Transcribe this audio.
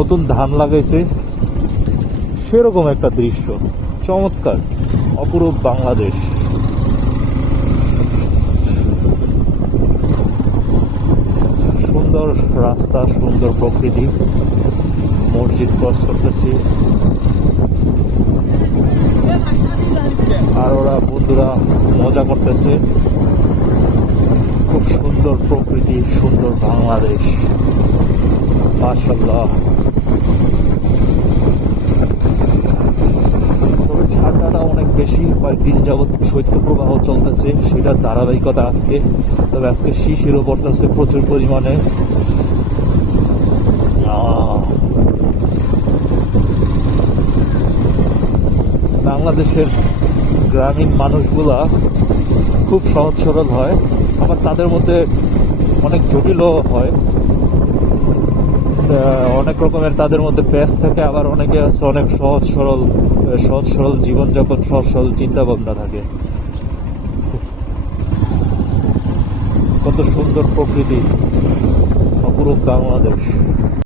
নতুন ধান লাগাইছে সেরকম একটা দৃশ্য। চমৎকার, অপরূপ বাংলাদেশ। সুন্দর রাস্তা, সুন্দর প্রকৃতি, মসজিদ ক্রস করতেছি, আর ওরা বন্ধুরা মজা করতেছে। খুব সুন্দর প্রকৃতি, সুন্দর বাংলাদেশ, মাশাআল্লাহ। তবে ঠান্ডাটা অনেক বেশি, কয়েকদিন যাবৎ শৈত্যপ্রবাহ চলতেছে, সেটার ধারাবাহিকতা আজকে। তবে আজকে শিশিরও পড়তেছে প্রচুর পরিমাণে। বাংলাদেশের গ্রামীণ মানুষগুলা খুব সহজ সরল হয়, আবার তাদের মধ্যে অনেক জটিলও হয়। অনেক রকমের তাদের মধ্যে প্যাচ থাকে, আবার অনেকে আছে অনেক সহজ সরল জীবনযাপন, সহজ সরল চিন্তা ভাবনা থাকে। কত সুন্দর প্রকৃতি, অপরূপ বাংলাদেশ।